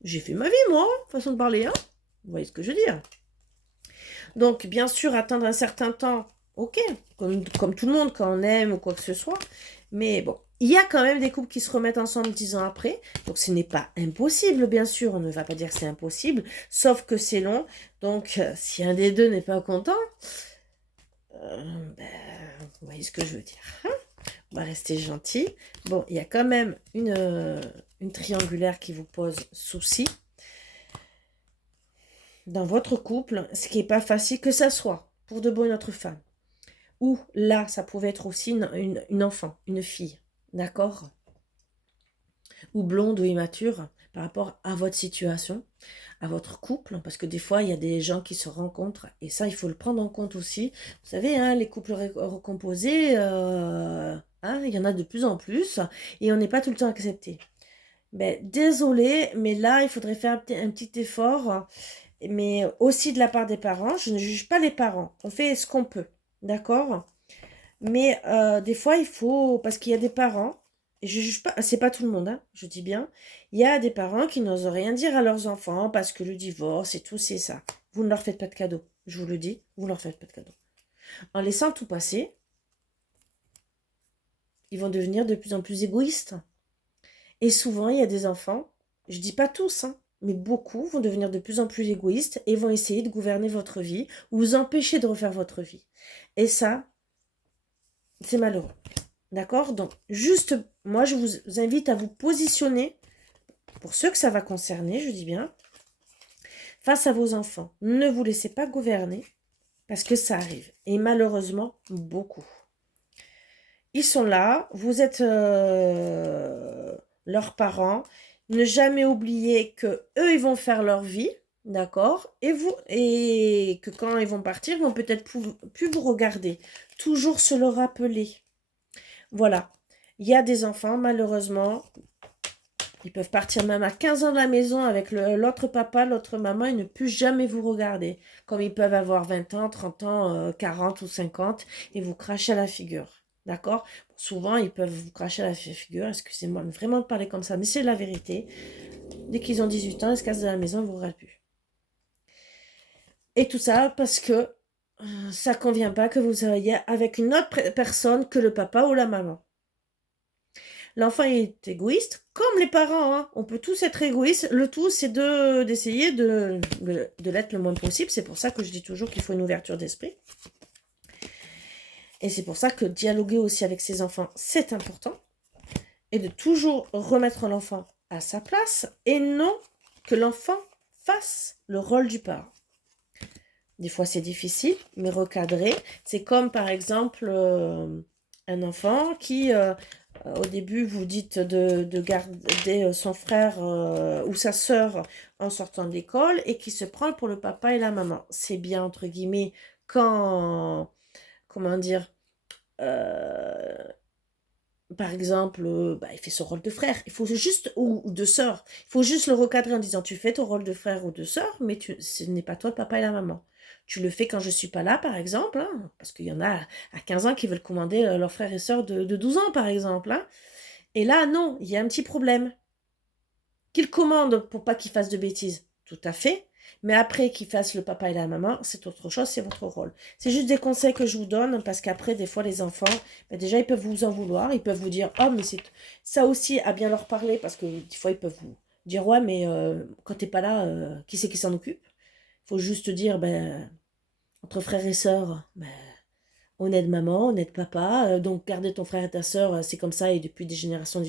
j'ai fait ma vie, moi, hein, façon de parler. Hein. Vous voyez ce que je veux dire? Donc, bien sûr, attendre un certain temps, ok, comme tout le monde quand on aime ou quoi que ce soit. Mais bon, il y a quand même des couples qui se remettent ensemble 10 ans après. Donc, ce n'est pas impossible, bien sûr. On ne va pas dire que c'est impossible, sauf que c'est long. Donc, si un des deux n'est pas content, ben, vous voyez ce que je veux dire. Hein. On va rester gentil. Bon, il y a quand même une triangulaire qui vous pose souci dans votre couple, ce qui n'est pas facile que ça soit pour de bonnes autre femme. Ou là, ça pouvait être aussi une enfant, une fille, d'accord? Ou blonde ou immature par rapport à votre situation, à votre couple, parce que des fois, il y a des gens qui se rencontrent, et ça, il faut le prendre en compte aussi. Vous savez, hein, les couples recomposés, hein, il y en a de plus en plus, et on n'est pas tout le temps accepté. Ben, désolé, mais là, il faudrait faire un petit effort, mais aussi de la part des parents. Je ne juge pas les parents, on fait ce qu'on peut, d'accord? Mais des fois, il faut, parce qu'il y a des parents, et je juge pas, c'est pas tout le monde, hein, je dis bien, il y a des parents qui n'osent rien dire à leurs enfants parce que le divorce et tout, c'est ça. Vous ne leur faites pas de cadeaux, je vous le dis, vous ne leur faites pas de cadeaux. En laissant tout passer, ils vont devenir de plus en plus égoïstes. Et souvent, il y a des enfants, je dis pas tous, hein, mais beaucoup vont devenir de plus en plus égoïstes et vont essayer de gouverner votre vie ou vous empêcher de refaire votre vie. Et ça, c'est malheureux. D'accord? Donc, juste, moi, je vous invite à vous positionner, pour ceux que ça va concerner, je dis bien, face à vos enfants. Ne vous laissez pas gouverner, parce que ça arrive. Et malheureusement, beaucoup. Ils sont là, vous êtes leurs parents. Ne jamais oublier que eux, ils vont faire leur vie, d'accord? Et que quand ils vont partir, ils vont peut-être plus vous regarder. Toujours se le rappeler. Voilà. Il y a des enfants, malheureusement, ils peuvent partir même à 15 ans de la maison avec l'autre papa, l'autre maman, et ne plus jamais vous regarder. Comme ils peuvent avoir 20 ans, 30 ans, 40 ou 50, et vous cracher à la figure. D'accord? Souvent, ils peuvent vous cracher à la figure. Excusez-moi vraiment de parler comme ça, mais c'est la vérité. Dès qu'ils ont 18 ans, ils se cassent de la maison, ils ne vous regardent plus. Et tout ça parce que ça ne convient pas que vous soyez avec une autre personne que le papa ou la maman. L'enfant est égoïste, comme les parents. Hein. On peut tous être égoïstes. Le tout, c'est d'essayer de l'être le moins possible. C'est pour ça que je dis toujours qu'il faut une ouverture d'esprit. Et c'est pour ça que dialoguer aussi avec ses enfants, c'est important. Et de toujours remettre l'enfant à sa place. Et non que l'enfant fasse le rôle du parent. Des fois, c'est difficile, mais recadrer. C'est comme, par exemple, un enfant qui... au début, vous dites de garder son frère ou sa sœur en sortant de l'école et qui se prend pour le papa et la maman. C'est bien, entre guillemets, quand, comment dire, euh, par exemple, il fait son rôle de frère. Il faut juste, ou de sœur, il faut juste le recadrer en disant, tu fais ton rôle de frère ou de sœur, mais ce n'est pas toi le papa et la maman. Tu le fais quand je ne suis pas là, par exemple, hein, parce qu'il y en a à 15 ans qui veulent commander leurs frères et sœurs de 12 ans, par exemple. Hein. Et là, non, il y a un petit problème. Qu'ils commandent pour pas qu'ils fassent de bêtises, tout à fait. Mais après qu'il fasse le papa et la maman, c'est autre chose, c'est votre rôle. C'est juste des conseils que je vous donne parce qu'après, des fois, les enfants, ben déjà, ils peuvent vous en vouloir. Ils peuvent vous dire, oh, mais c'est ça aussi, à bien leur parler parce que des fois, ils peuvent vous dire, ouais, mais quand t'es pas là, qui c'est qui s'en occupe? Il faut juste dire, ben, entre frères et sœurs, ben, on aide maman, on aide papa. Donc, garder ton frère et ta sœur, c'est comme ça et depuis des générations.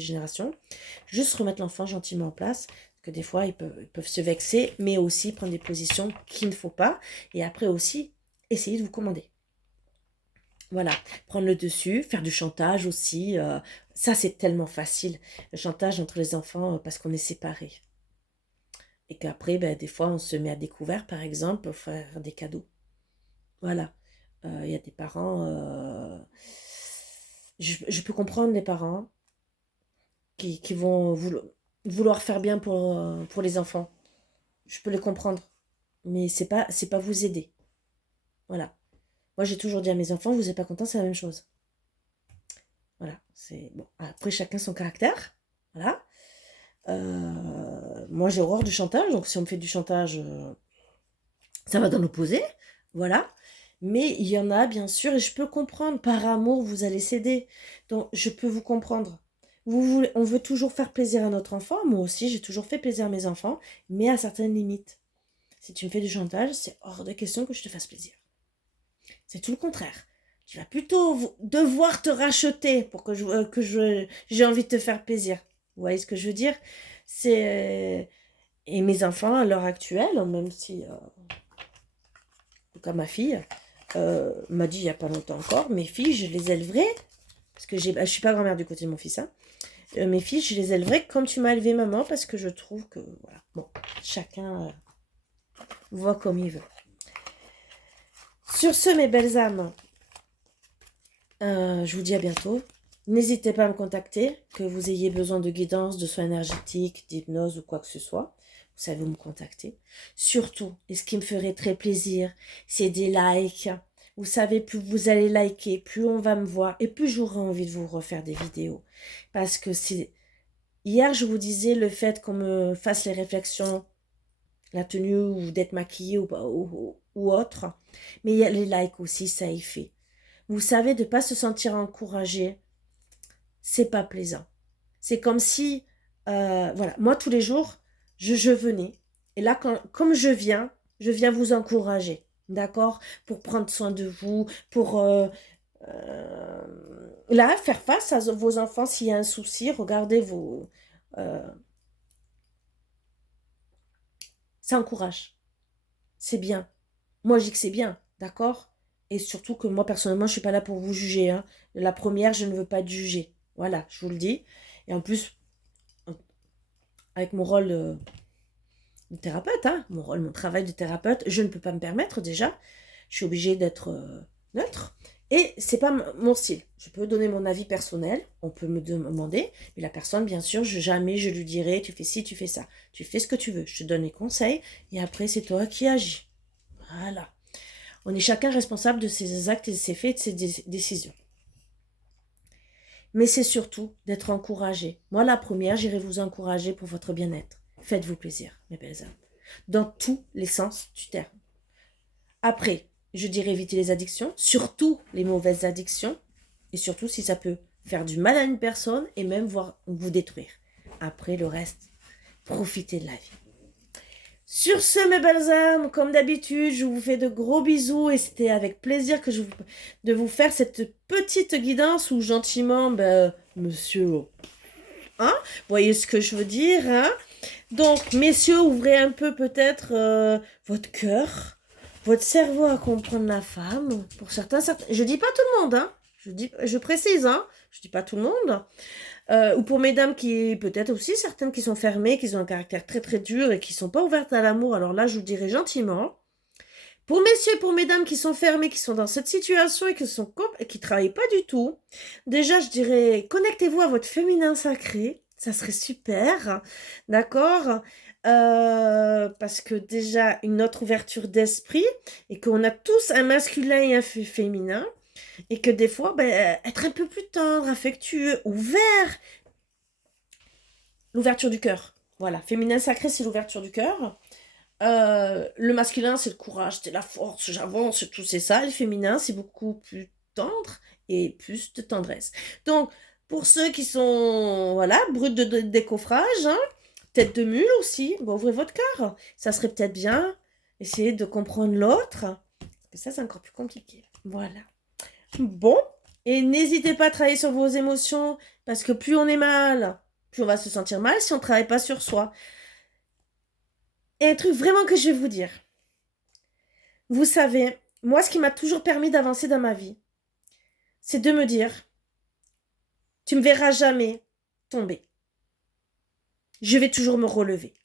Juste remettre l'enfant gentiment en place. Parce que des fois, ils peuvent se vexer, mais aussi prendre des positions qu'il ne faut pas. Et après aussi, essayer de vous commander. Voilà, prendre le dessus, faire du chantage aussi. Ça, c'est tellement facile. Le chantage entre les enfants parce qu'on est séparés. Et qu'après, ben, des fois, on se met à découvert, par exemple, pour faire des cadeaux. Voilà. Il y a des parents... je peux comprendre les parents qui vont vouloir faire bien pour les enfants. Je peux les comprendre. Mais c'est pas vous aider. Voilà. Moi, j'ai toujours dit à mes enfants, vous n'êtes pas content, c'est la même chose. Voilà. C'est bon. Après, chacun son caractère. Voilà. Moi, j'ai horreur du chantage. Donc, si on me fait du chantage, ça va dans l'opposé. Voilà. Mais il y en a, bien sûr, et je peux comprendre. Par amour, vous allez céder. Donc, je peux vous comprendre. On veut toujours faire plaisir à notre enfant. Moi aussi, j'ai toujours fait plaisir à mes enfants, mais à certaines limites. Si tu me fais du chantage, c'est hors de question que je te fasse plaisir. C'est tout le contraire. Tu vas plutôt devoir te racheter pour j'ai envie de te faire plaisir. Vous voyez ce que je veux dire? C'est et mes enfants à l'heure actuelle, même si en tout cas ma fille m'a dit il y a pas longtemps encore, mes filles je les élèverai parce que je suis pas grand-mère du côté de mon fils. Hein. Mes filles je les élèverai comme tu m'as élevé maman parce que je trouve que voilà bon chacun voit comme il veut. Sur ce mes belles âmes. Je vous dis à bientôt. N'hésitez pas à me contacter, que vous ayez besoin de guidance, de soins énergétiques, d'hypnose ou quoi que ce soit. Vous savez où me contacter. Surtout, et ce qui me ferait très plaisir, c'est des likes. Vous savez, plus vous allez liker, plus on va me voir et plus j'aurai envie de vous refaire des vidéos. Parce que c'est... Hier, je vous disais le fait qu'on me fasse les réflexions, la tenue ou d'être maquillée ou autre. Mais il y a les likes aussi, ça y fait. Vous savez, de ne pas se sentir encouragé, c'est pas plaisant. C'est comme si, voilà, moi tous les jours, je venais. Et là, comme je viens vous encourager, d'accord? Pour prendre soin de vous, pour là, faire face à vos enfants s'il y a un souci, regardez vos... ça encourage. C'est bien. Moi, je dis que c'est bien, d'accord? Et surtout que moi, personnellement, je ne suis pas là pour vous juger. Hein. La première, je ne veux pas être jugée. Voilà, je vous le dis. Et en plus, avec mon rôle de thérapeute, hein, mon travail de thérapeute, je ne peux pas me permettre déjà. Je suis obligée d'être neutre. Et c'est pas mon style. Je peux donner mon avis personnel, on peut me demander, mais la personne, bien sûr, jamais je lui dirai, tu fais ci, tu fais ça. Tu fais ce que tu veux. Je te donne les conseils et après, c'est toi qui agis. Voilà. On est chacun responsable de ses actes et de ses faits et de ses décisions. Mais c'est surtout d'être encouragé. Moi, la première, j'irai vous encourager pour votre bien-être. Faites-vous plaisir, mes belles âmes. Dans tous les sens du terme. Après, je dirais éviter les addictions, surtout les mauvaises addictions, et surtout si ça peut faire du mal à une personne et même voir vous détruire. Après, le reste, profitez de la vie. Sur ce, mes belles âmes, comme d'habitude, je vous fais de gros bisous et c'était avec plaisir que de vous faire cette petite guidance où gentiment, monsieur, hein, voyez ce que je veux dire, hein. Donc, messieurs, ouvrez un peu peut-être votre cœur, votre cerveau à comprendre la femme. Pour certains, je dis pas tout le monde, hein. Je précise, hein. Je dis pas tout le monde. Ou pour mesdames qui, peut-être aussi certaines qui sont fermées, qui ont un caractère très très dur et qui sont pas ouvertes à l'amour, alors là je vous dirais gentiment. Pour messieurs et pour mesdames qui sont fermées, qui sont dans cette situation et qui travaillent pas du tout, déjà je dirais connectez-vous à votre féminin sacré, ça serait super, d'accord? Parce que déjà une autre ouverture d'esprit et qu'on a tous un masculin et un féminin. Et que des fois, être un peu plus tendre, affectueux, ouvert. L'ouverture du cœur. Voilà, féminin sacré, c'est l'ouverture du cœur. Le masculin, c'est le courage, c'est la force, j'avance, tout c'est ça. Le féminin, c'est beaucoup plus tendre et plus de tendresse. Donc, pour ceux qui sont, voilà, bruts de décoffrage, hein, tête de mule aussi, bah, ouvrez votre cœur. Ça serait peut-être bien, essayer de comprendre l'autre. Parce que ça, c'est encore plus compliqué. Voilà. Bon, et n'hésitez pas à travailler sur vos émotions, parce que plus on est mal, plus on va se sentir mal si on ne travaille pas sur soi. Et un truc vraiment que je vais vous dire. Vous savez, moi, ce qui m'a toujours permis d'avancer dans ma vie, c'est de me dire, tu me verras jamais tomber. Je vais toujours me relever.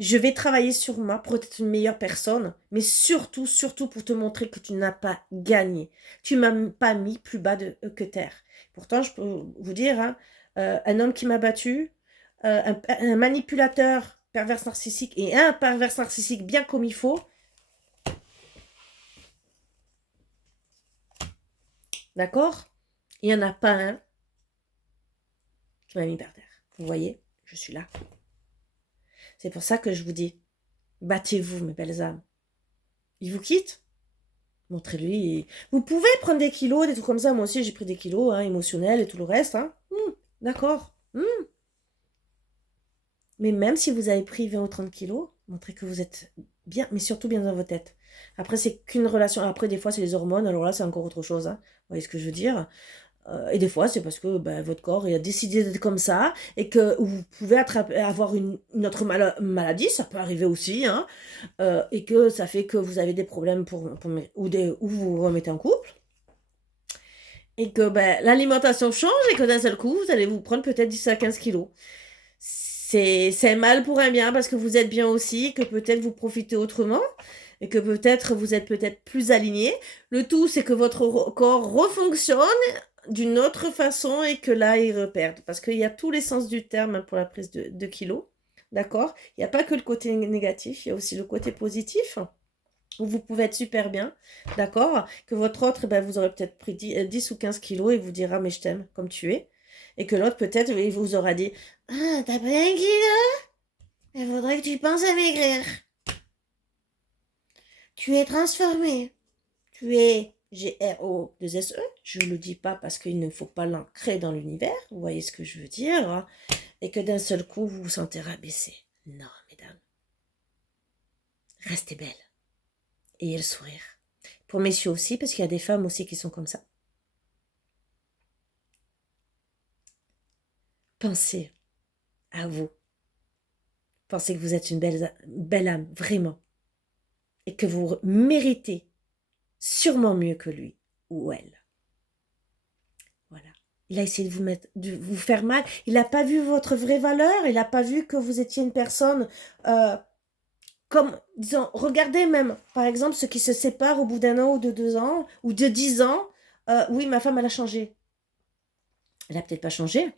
Je vais travailler sur moi pour être une meilleure personne, mais surtout, surtout pour te montrer que tu n'as pas gagné. Tu m'as pas mis plus bas que terre. Pourtant, je peux vous dire, hein, un homme qui m'a battu, un manipulateur pervers narcissique et un pervers narcissique bien comme il faut, d'accord? Il n'y en a pas un qui m'a mis par terre. Vous voyez, je suis là. C'est pour ça que je vous dis, battez-vous, mes belles âmes. Il vous quitte? Montrez-lui. Vous pouvez prendre des kilos, des trucs comme ça. Moi aussi, j'ai pris des kilos, hein, émotionnels et tout le reste. Hein. D'accord. Mais même si vous avez pris 20 ou 30 kilos, montrez que vous êtes bien, mais surtout bien dans votre tête. Après, c'est qu'une relation. Après, des fois, c'est les hormones. Alors là, c'est encore autre chose. Hein. Vous voyez ce que je veux dire? Et des fois, c'est parce que votre corps il a décidé d'être comme ça et que vous pouvez avoir une autre maladie, ça peut arriver aussi, hein, et que ça fait que vous avez des problèmes ou vous vous remettez en couple. Et que l'alimentation change et que d'un seul coup, vous allez vous prendre peut-être 10 à 15 kilos. C'est mal pour un bien parce que vous êtes bien aussi, que peut-être vous profitez autrement et que peut-être vous êtes peut-être plus aligné. Le tout, c'est que votre corps refonctionne d'une autre façon et que là, il reperde. Parce qu'il y a tous les sens du terme pour la prise de kilos. D'accord? Il n'y a pas que le côté négatif, il y a aussi le côté positif où vous pouvez être super bien, d'accord? Que votre autre, vous aurez peut-être pris 10 ou 15 kilos et vous dira, mais je t'aime comme tu es. Et que l'autre, peut-être, il vous aura dit, ah, t'as pris 1 kilo? Il faudrait que tu penses à maigrir. Tu es transformé. Tu es GRO2SE. Je ne le dis pas parce qu'il ne faut pas l'ancrer dans l'univers. Vous voyez ce que je veux dire? Hein? Et que d'un seul coup, vous vous sentez rabaissé. Non, mesdames. Restez belle. Ayez le sourire. Pour messieurs aussi, parce qu'il y a des femmes aussi qui sont comme ça. Pensez à vous. Pensez que vous êtes une belle âme, vraiment. Et que vous méritez sûrement mieux que lui ou elle. Voilà. Il a essayé de vous faire mal. Il n'a pas vu votre vraie valeur. Il n'a pas vu que vous étiez une personne comme, disons, regardez même, par exemple, ceux qui se séparent au bout d'1 an ou de 2 ans ou de 10 ans. Oui, ma femme, elle a changé. Elle n'a peut-être pas changé.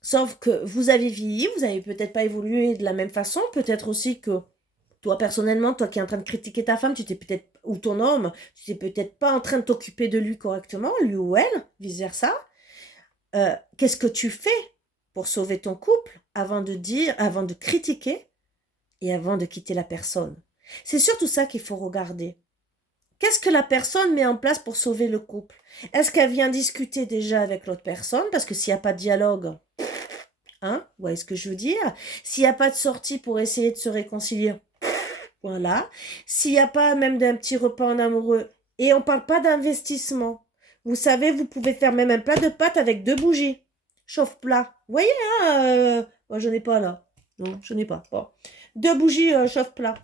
Sauf que vous avez vieilli, vous n'avez peut-être pas évolué de la même façon. Peut-être aussi que toi, personnellement, toi qui es en train de critiquer ta femme, tu t'es peut-être, ou ton homme, tu t'es peut-être pas en train de t'occuper de lui correctement, lui ou elle, vice-versa. Qu'est-ce que tu fais pour sauver ton couple avant de critiquer et avant de quitter la personne? C'est surtout ça qu'il faut regarder. Qu'est-ce que la personne met en place pour sauver le couple? Est-ce qu'elle vient discuter déjà avec l'autre personne? Parce que s'il n'y a pas de dialogue, hein, vous voyez ce que je veux dire? S'il n'y a pas de sortie pour essayer de se réconcilier, voilà. S'il n'y a pas même d'un petit repas en amoureux, et on ne parle pas d'investissement. Vous savez, vous pouvez faire même un plat de pâtes avec 2 bougies. Chauffe-plat. Vous voyez, hein, moi, je n'ai pas là. Non, je n'ai pas. Bon. 2 bougies chauffe-plat.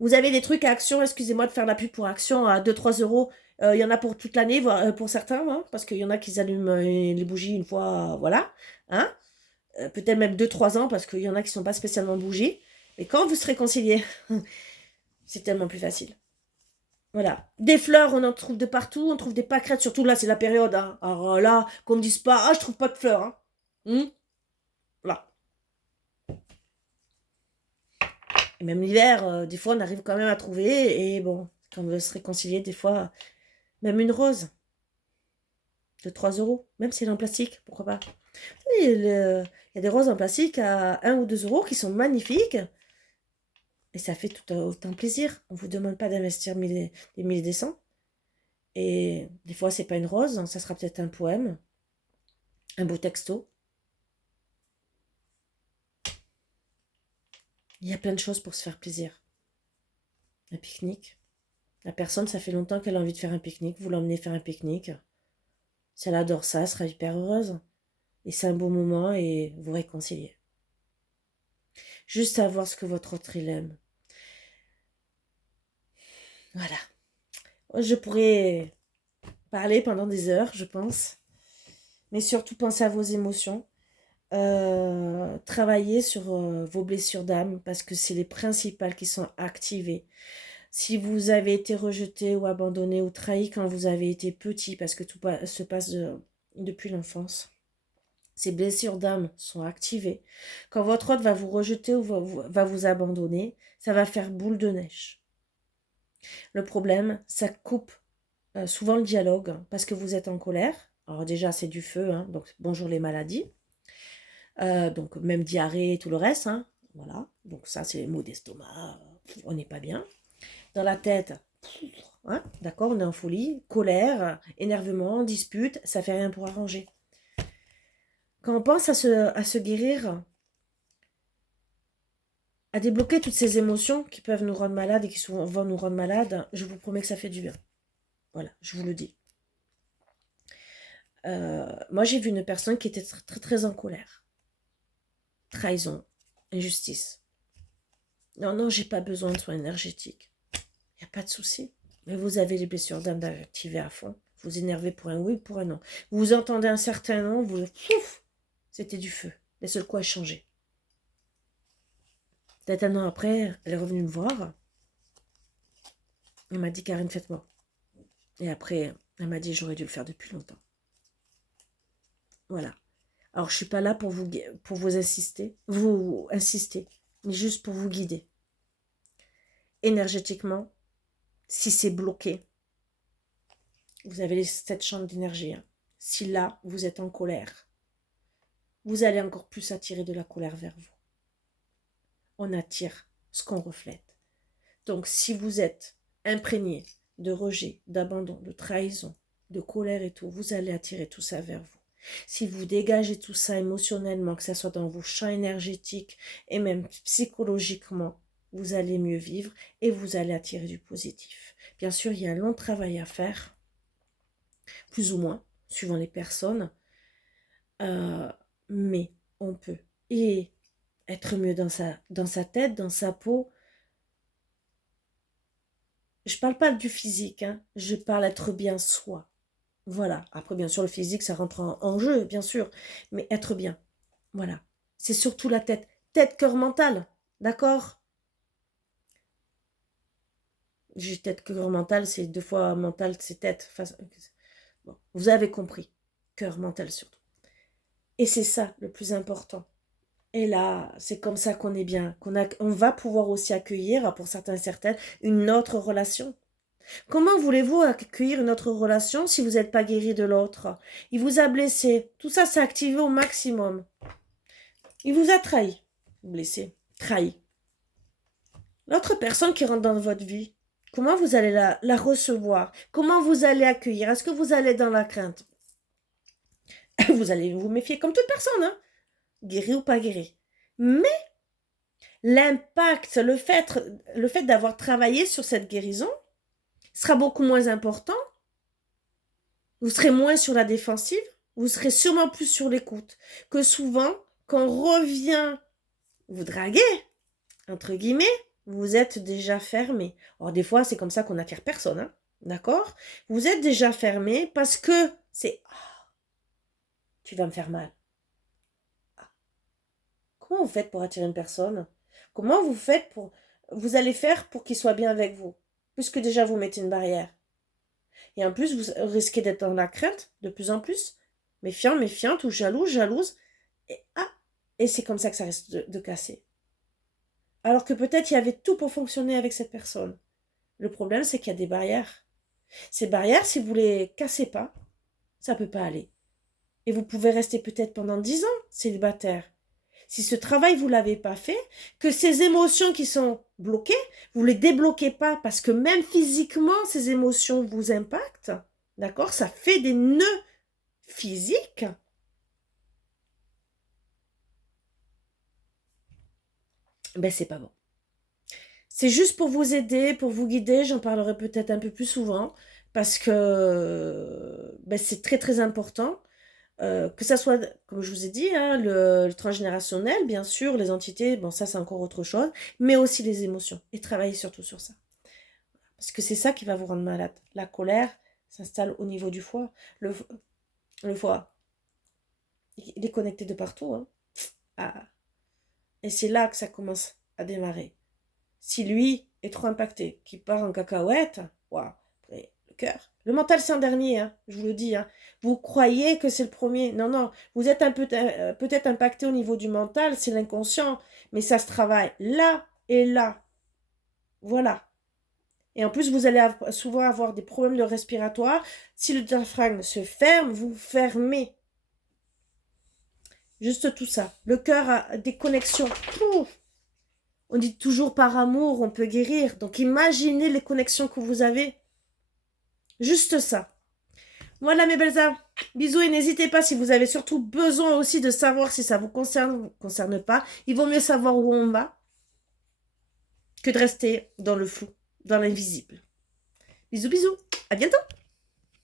Vous avez des trucs à Action, excusez-moi de faire la pub pour Action à 2-3 euros. Il y en a pour toute l'année, pour certains, hein, parce qu'il y en a qui allument les bougies une fois, voilà. Hein, peut-être même 2-3 ans, parce qu'il y en a qui ne sont pas spécialement bougies. Mais quand vous serez réconciliez, c'est tellement plus facile. Voilà. Des fleurs, on en trouve de partout. On trouve des pâquerettes, surtout là, c'est la période. Hein. Alors là, qu'on me dise pas, ah, je trouve pas de fleurs. Hein. Voilà. Et même l'hiver, des fois, on arrive quand même à trouver. Et bon, quand on veut se réconcilier, des fois, même une rose de 3 euros, même si elle est en plastique, pourquoi pas. Il y a des roses en plastique à 1 ou 2 euros qui sont magnifiques. Et ça fait tout autant plaisir. On ne vous demande pas d'investir des milliers des cents. Et des fois, c'est pas une rose, hein, ça sera peut-être un poème, un beau texto. Il y a plein de choses pour se faire plaisir. Un pique-nique. La personne, ça fait longtemps qu'elle a envie de faire un pique-nique. Vous l'emmenez faire un pique-nique. Si elle adore ça, elle sera hyper heureuse. Et c'est un beau moment et vous réconciliez. Juste savoir ce que votre autre il aime. Voilà. Je pourrais parler pendant des heures, je pense. Mais surtout, pensez à vos émotions. Travaillez sur vos blessures d'âme parce que c'est les principales qui sont activées. Si vous avez été rejeté ou abandonné ou trahi quand vous avez été petit, parce que tout se passe depuis l'enfance, ces blessures d'âme sont activées. Quand votre autre va vous rejeter ou va vous abandonner, ça va faire boule de neige. Le problème, ça coupe souvent le dialogue parce que vous êtes en colère. Alors déjà, c'est du feu, hein, donc bonjour les maladies. Donc même diarrhée et tout le reste, hein, voilà. Donc ça, c'est les maux d'estomac, on n'est pas bien. Dans la tête, hein, d'accord, on est en folie, colère, énervement, dispute, ça fait rien pour arranger. Quand on pense à se guérir, à débloquer toutes ces émotions qui peuvent nous rendre malades et qui souvent vont nous rendre malades, je vous promets que ça fait du bien. Voilà, je vous le dis. Moi, j'ai vu une personne qui était très, très, très en colère. Trahison, injustice. Non, non, j'ai pas besoin de soins énergétiques. Il n'y a pas de souci. Mais vous avez les blessures d'âme activées à fond. Vous vous énervez pour un oui, pour un non. Vous entendez un certain nom, vous... Pouf, c'était du feu. Les seuls coups à changer. Peut-être un an après, elle est revenue me voir. Elle m'a dit, Karine, faites-moi. Et après, elle m'a dit, j'aurais dû le faire depuis longtemps. Voilà. Alors, je suis pas là pour vous insister, mais juste pour vous guider. Énergétiquement, si c'est bloqué, vous avez les 7 chambres d'énergie. Hein. Si là, vous êtes en colère, vous allez encore plus attirer de la colère vers vous. On attire ce qu'on reflète. Donc, si vous êtes imprégné de rejet, d'abandon, de trahison, de colère et tout, vous allez attirer tout ça vers vous. Si vous dégagez tout ça émotionnellement, que ce soit dans vos champs énergétiques et même psychologiquement, vous allez mieux vivre et vous allez attirer du positif. Bien sûr, il y a un long travail à faire, plus ou moins, suivant les personnes, mais on peut et être mieux dans sa tête, dans sa peau. Je parle pas du physique, hein, je parle être bien soi. Voilà. Après, bien sûr, le physique, ça rentre en jeu, bien sûr. Mais être bien. Voilà. C'est surtout la tête. Tête, cœur, mental. D'accord? J'ai tête, cœur, mental, c'est 2 fois mental, c'est tête. Enfin, bon, vous avez compris. Cœur, mental surtout. Et c'est ça le plus important. Et là, c'est comme ça qu'on est bien. On va pouvoir aussi accueillir, pour certains et certaines, une autre relation. Comment voulez-vous accueillir une autre relation si vous n'êtes pas guéri de l'autre? Il vous a blessé. Tout ça, c'est activé au maximum. Il vous a trahi. Blessé. Trahi. L'autre personne qui rentre dans votre vie, comment vous allez la recevoir? Comment vous allez accueillir? Est-ce que vous allez dans la crainte? Vous allez vous méfier comme toute personne, hein? Guéri ou pas guéri. Mais l'impact, le fait d'avoir travaillé sur cette guérison sera beaucoup moins important. Vous serez moins sur la défensive, vous serez sûrement plus sur l'écoute. Que souvent, quand on revient vous draguer, entre guillemets, vous êtes déjà fermé. Alors des fois, c'est comme ça qu'on attire personne, hein, d'accord? Vous êtes déjà fermé parce que c'est tu vas me faire mal. Comment vous faites pour attirer une personne? Comment vous allez faire pour qu'il soit bien avec vous? Puisque déjà vous mettez une barrière. Et en plus, vous risquez d'être dans la crainte de plus en plus. Méfiant, méfiante ou jaloux, jalouse. Et c'est comme ça que ça risque de casser. Alors que peut-être il y avait tout pour fonctionner avec cette personne. Le problème, c'est qu'il y a des barrières. Ces barrières, si vous les cassez pas, ça peut pas aller. Et vous pouvez rester peut-être pendant 10 ans célibataire. si ce travail, vous ne l'avez pas fait, que ces émotions qui sont bloquées, vous ne les débloquez pas parce que même physiquement, ces émotions vous impactent, d'accord? Ça fait des nœuds physiques. Ben, c'est pas bon. C'est juste pour vous aider, pour vous guider. J'en parlerai peut-être un peu plus souvent parce que ben, c'est très très important. Que ça soit, comme je vous ai dit, hein, le transgénérationnel, bien sûr, les entités, bon ça c'est encore autre chose, mais aussi les émotions. Et travailler surtout sur ça. Parce que c'est ça qui va vous rendre malade. La colère s'installe au niveau du foie. Le foie, il est connecté de partout. Hein. Ah. Et c'est là que ça commence à démarrer. Si lui est trop impacté, qu'il part en cacahuète, waouh, après, le cœur. Le mental, c'est un dernier, hein, je vous le dis. Hein. Vous croyez que c'est le premier. Non, non, vous êtes peut-être impacté au niveau du mental, c'est l'inconscient, mais ça se travaille là et là. Voilà. Et en plus, vous allez souvent avoir des problèmes de respiratoire. Si le diaphragme se ferme, vous fermez. Juste tout ça. Le cœur a des connexions. Pouf. On dit toujours par amour, on peut guérir. Donc imaginez les connexions que vous avez. Juste ça. Voilà mes belles âmes. Bisous et n'hésitez pas si vous avez surtout besoin aussi de savoir si ça vous concerne ou vous concerne pas. Il vaut mieux savoir où on va que de rester dans le flou, dans l'invisible. Bisous, bisous. À bientôt.